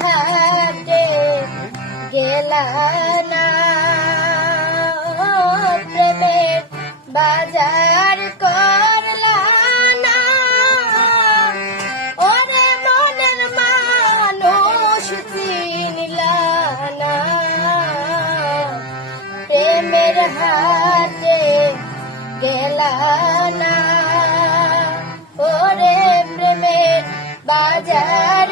হাটে গেলা না, প্রেমের বাজার করলা না, ওরে মনের মানুষ চিনলা না, প্রেমের হাটে গেলা না, ওরে প্রেমের বাজার